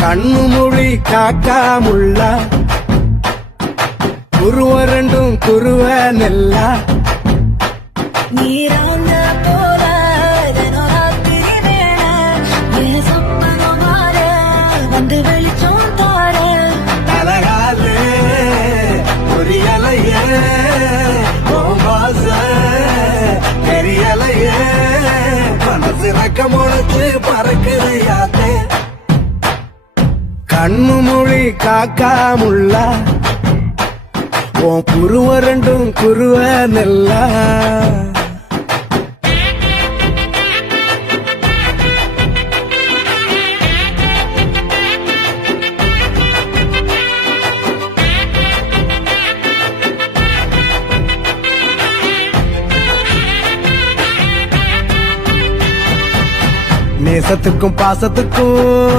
கண்ணு மொழி காக்காமுள்ள குருவ ரெண்டும் குருவ நெல்லா நீராங்க போல தினராத்திரி வேள என் சொப்பனம் மாற வந்து வெளிச்சம் தார அழகாலே புரியலைய வாச தெரியலைய மனசு ரக்க முளைச்சு பறக்குதையாத்தே கண்ணு மொழி காக்காமுள்ள உன் குருவ ரெண்டும் குருவ நெல்லா நேசத்துக்கும் பாசத்துக்கும்